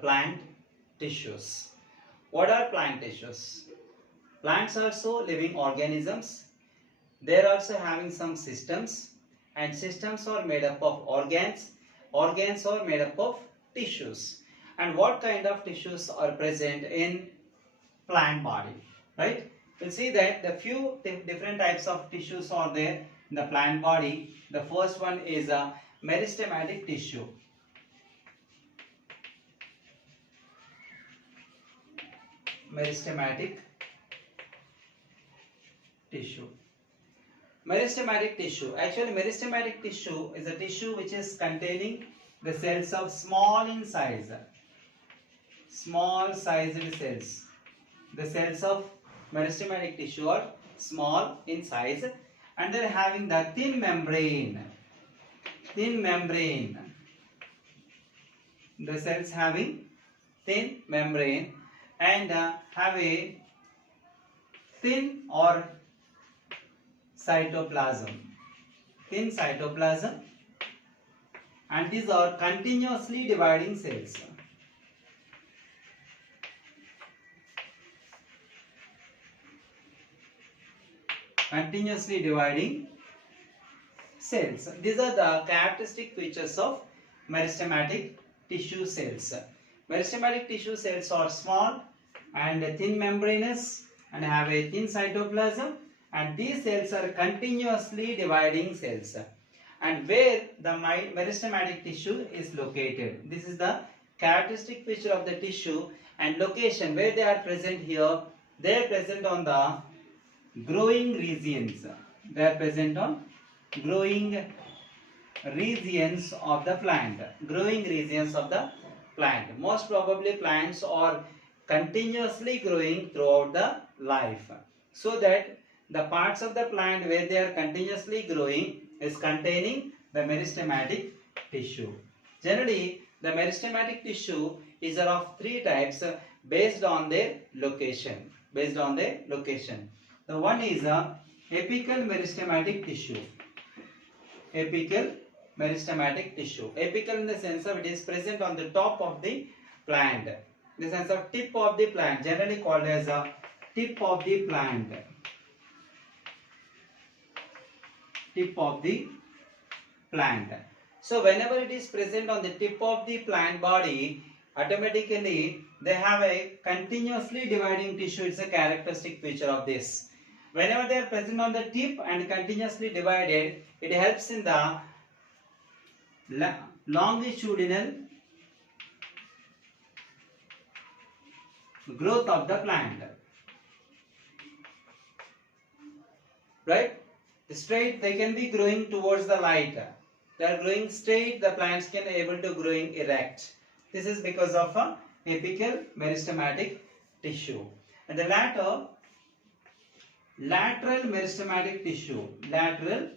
plant tissues. What are plant tissues? Plants are also living organisms. They are also having some systems, and systems are made up of organs. Organs are made up of tissues. And what kind of tissues are present in plant body, right? We'll see that the few different types of tissues are there in the plant body. The first one is a meristematic tissue. Meristematic tissue. Meristematic tissue. Actually, meristematic tissue is a tissue which is containing the cells of small in size. Small sized cells. The cells of meristematic tissue are small in size and they are having the thin membrane. Thin membrane. The cells having thin membrane and have a thin or cytoplasm. Thin cytoplasm, and these are continuously dividing cells. Continuously dividing cells. These are the characteristic features of meristematic tissue cells. Meristematic tissue cells are small and thin membranous and have a thin cytoplasm, and these cells are continuously dividing cells. And where the meristematic tissue is located. This is the characteristic feature of the tissue and location where they are present here. They are present on the growing regions. They are present on growing regions of the plant. Growing regions of the plant. Most probably plants are continuously growing throughout the life. So that the parts of the plant where they are continuously growing is containing the meristematic tissue. Generally, the meristematic tissue is of three types based on their location. Based on their location. The one is a apical meristematic tissue. Apical meristematic tissue. Apical in the sense of it is present on the top of the plant. In the sense of tip of the plant, generally called as a tip of the plant. Tip of the plant. So whenever it is present on the tip of the plant body, automatically they have a continuously dividing tissue. It's a characteristic feature of this. Whenever they are present on the tip and continuously divided, it helps in the longitudinal growth of the plant. Right? Straight, they can be growing towards the light. They are growing straight, the plants can be able to growing erect. This is because of a apical meristematic tissue. And the lateral meristematic tissue. Lateral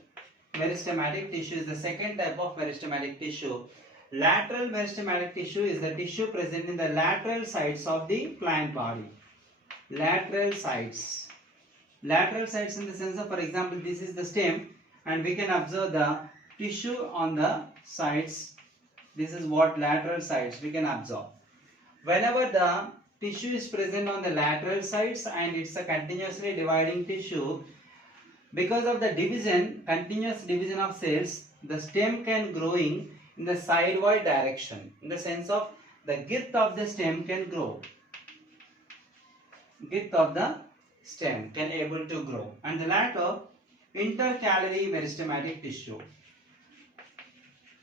meristematic tissue is the second type of meristematic tissue. Lateral meristematic tissue is the tissue present in the lateral sides of the plant body. Lateral sides. Lateral sides in the sense of, for example, this is the stem and we can observe the tissue on the sides. This is what lateral sides we can observe. Whenever the tissue is present on the lateral sides and it's a continuously dividing tissue, because of the division, continuous division of cells, the stem can growing in the sideward direction. In the sense of the girth of the stem can grow. Girth of the stem can able to grow. And the latter, intercalary meristematic tissue.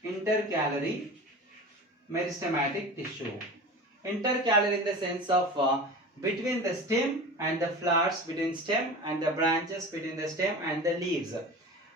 Intercalary meristematic tissue. Intercalary in the sense of between the stem and the flowers, between stem and the branches, between the stem and the leaves.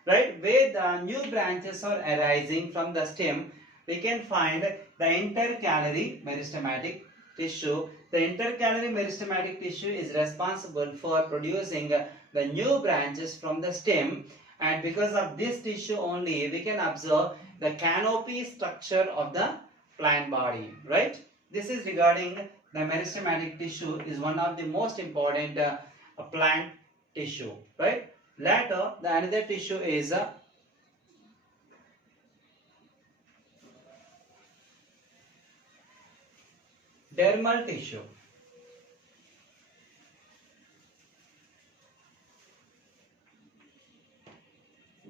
Right? Where the new branches are arising from the stem, we can find the intercalary meristematic tissue. The intercalary meristematic tissue is responsible for producing the new branches from the stem, and because of this tissue only we can observe the canopy structure of the plant body. Right? This is regarding the meristematic tissue is one of the most important plant tissue. Right? Later, the another tissue is Dermal tissue.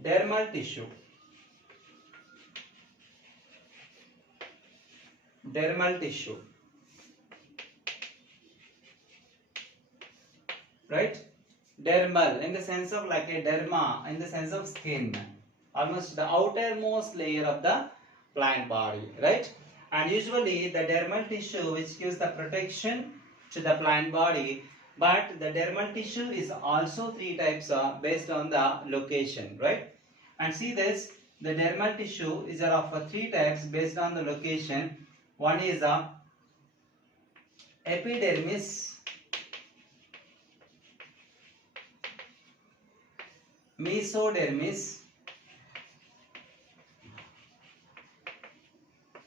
Dermal tissue. Dermal tissue. Right? Dermal in the sense of like a derma, in the sense of skin, almost the outermost layer of the plant body, right? And usually the dermal tissue which gives the protection to the plant body, but the dermal tissue is also three types based on the location, right? And see this, the dermal tissue is of three types based on the location. One is epidermis, mesodermis,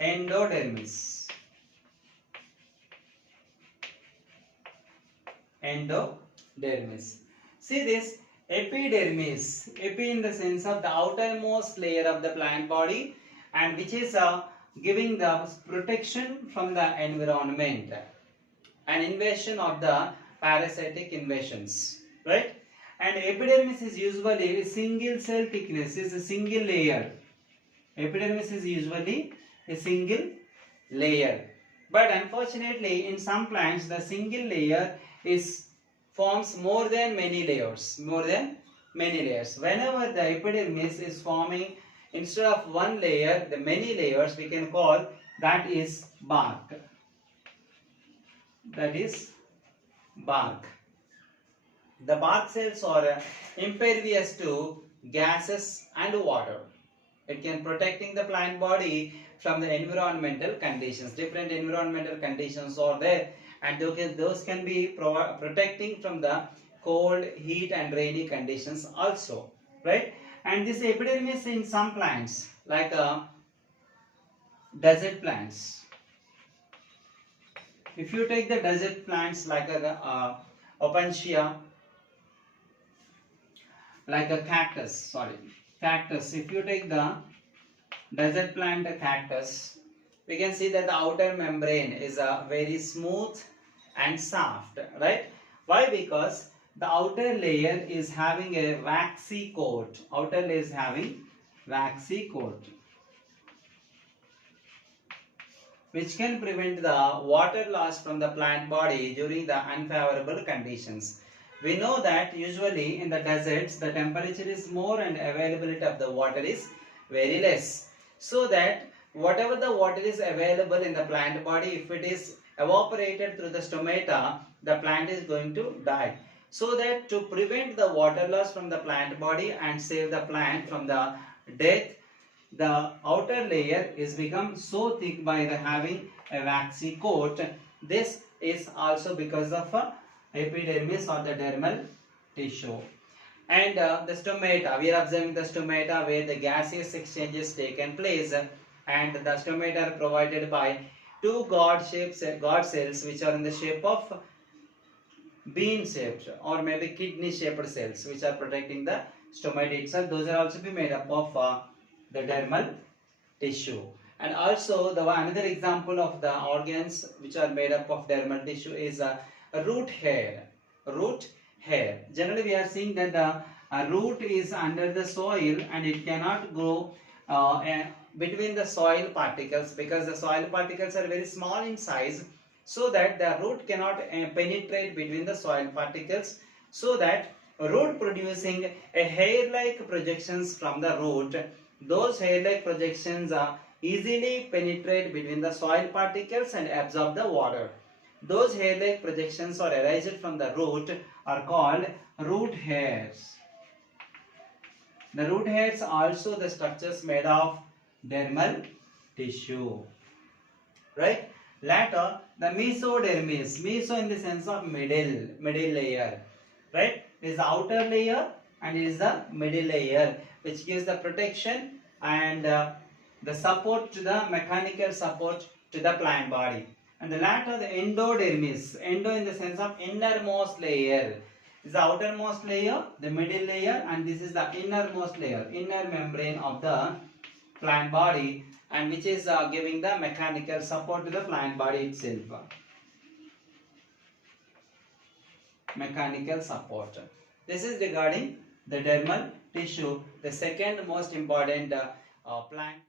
endodermis. Endodermis. See this epidermis, epi in the sense of the outermost layer of the plant body, and which is giving the protection from the environment and invasion of the parasitic invasions, right? And epidermis is usually a single cell thickness, is a single layer. Epidermis is usually a single layer, but unfortunately in some plants the single layer forms more than many layers. Whenever the epidermis is forming instead of one layer, the many layers, we can call that is bark. That is bark. The bark cells are impervious to gases and water. It can protecting the plant body from the environmental conditions. Different environmental conditions are there, and those can be protecting from the cold, heat and rainy conditions also, right? And this epidermis in some plants like desert plants. If you take the desert plants like Opuntia, like a cactus, if you take the desert plant cactus, we can see that the outer membrane is very smooth and soft, right? Why? Because the outer layer is having a waxy coat. Outer layer is having waxy coat, which can prevent the water loss from the plant body during the unfavorable conditions. We know that usually in the deserts the temperature is more and availability of the water is very less. So that whatever the water is available in the plant body, if it is evaporated through the stomata, the plant is going to die. So that to prevent the water loss from the plant body and save the plant from the death, the outer layer is become so thick by the having a waxy coat. This is also because of epidermis or the dermal tissue. And the stomata, we are observing the stomata where the gaseous exchanges taken place, and the stomata are provided by two guard cells which are in the shape of bean shaped or maybe kidney shaped cells which are protecting the stomata itself. Those are also be made up of the dermal tissue. And also the another example of the organs which are made up of dermal tissue is a root hair. Root hair. Generally we are seeing that the root is under the soil and it cannot grow between the soil particles, because the soil particles are very small in size, so that the root cannot penetrate between the soil particles, so that root producing a hair-like projections from the root. Those hair-like projections easily penetrate between the soil particles and absorb the water. Those hair-like projections or arised from the root are called root hairs. The root hairs are also the structures made of dermal tissue, right? Later, the mesodermis, meso in the sense of middle layer, right? It is the outer layer and it is the middle layer which gives the protection and the support to the mechanical support to the plant body. And the latter, the endodermis, endo in the sense of innermost layer, is the outermost layer, the middle layer, and this is the innermost layer, inner membrane of the plant body, and which is giving the mechanical support to the plant body itself. mechanical support. This is regarding the dermal tissue, the second most important plant.